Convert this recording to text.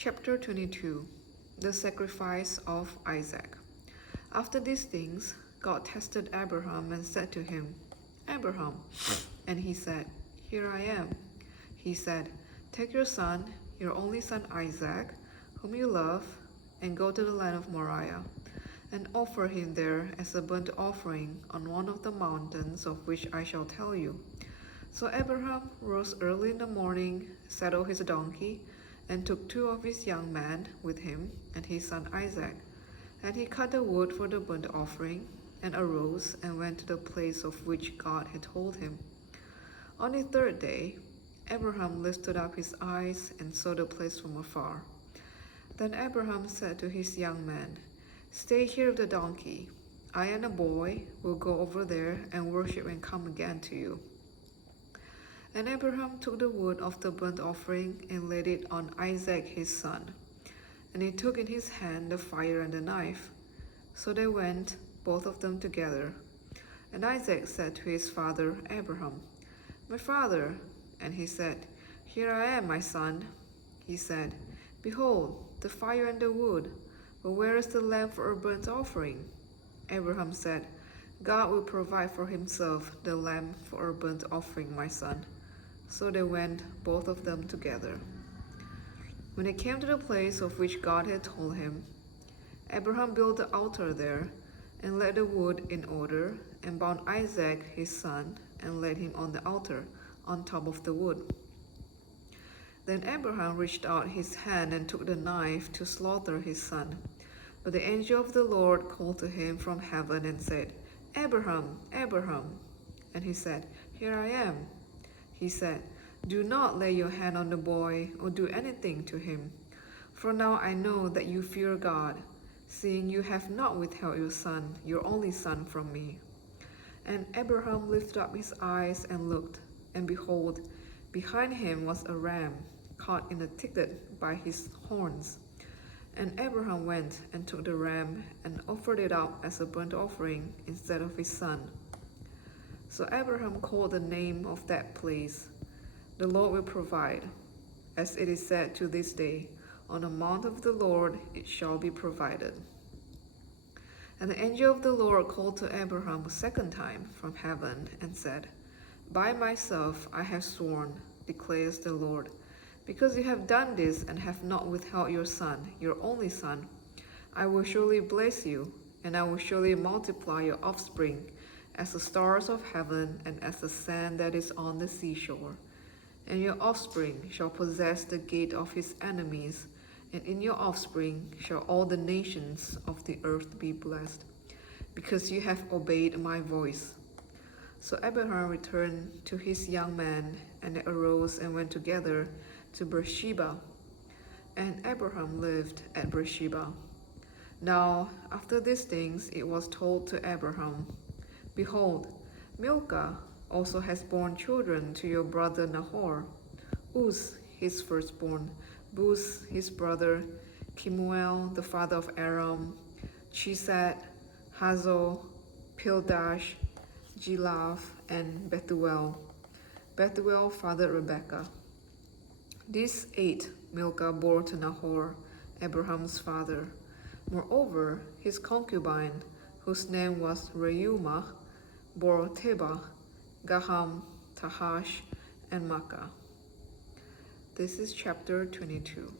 Chapter 22. The Sacrifice of Isaac. After these things, God tested Abraham and said to him, Abraham. And he said, Here I am. He said, Take your son, your only son Isaac, whom you love, and go to the land of Moriah, and offer him there as a burnt offering on one of the mountains of which I shall tell you. So Abraham rose early in the morning, saddled his donkey, and took 2 of his young men with him and his son Isaac. And he cut the wood for the burnt offering, and arose and went to the place of which God had told him. On the 3rd day, Abraham lifted up his eyes and saw the place from afar. Then Abraham said to his young men, Stay here with the donkey. I and the boy will go over there and worship and come again to you. And Abraham took the wood of the burnt offering and laid it on Isaac his son. And he took in his hand the fire and the knife. So they went, both of them together. And Isaac said to his father Abraham, My father. And he said, Here I am, my son. He said, Behold, the fire and the wood, but where is the lamb for a burnt offering? Abraham said, God will provide for himself the lamb for a burnt offering, my son. So they went, both of them together. When they came to the place of which God had told him, Abraham built the altar there, and laid the wood in order, and bound Isaac his son, and laid him on the altar, on top of the wood. Then Abraham reached out his hand and took the knife to slaughter his son. But the angel of the Lord called to him from heaven and said, Abraham, Abraham. And he said, Here I am. He said, Do not lay your hand on the boy or do anything to him. For now I know that you fear God, seeing you have not withheld your son, your only son, from me. And Abraham lifted up his eyes and looked, and behold, behind him was a ram, caught in a thicket by his horns. And Abraham went and took the ram and offered it up as a burnt offering instead of his son. So Abraham called the name of that place, The Lord will provide. As it is said to this day, On the mount of the Lord it shall be provided. And the angel of the Lord called to Abraham a second time from heaven and said, By myself I have sworn, declares the Lord, because you have done this and have not withheld your son, your only son, I will surely bless you, and I will surely multiply your offspring as the stars of heaven and as the sand that is on the seashore. And your offspring shall possess the gate of his enemies, and in your offspring shall all the nations of the earth be blessed, because you have obeyed my voice. So Abraham returned to his young man, and they arose and went together to Beersheba. And Abraham lived at Beersheba. Now, after these things, it was told to Abraham, Behold, Milcah also has borne children to your brother Nahor, Uz his firstborn, Buz his brother, Kemuel the father of Aram, Chisat, Hazo, Pildash, Jilaf, and Bethuel. Bethuel fathered Rebekah. These 8 Milcah bore to Nahor, Abraham's father. Moreover, his concubine, whose name was Reumah, bore Tebah, Gaham, Tahash, and Makkah. This is chapter 22.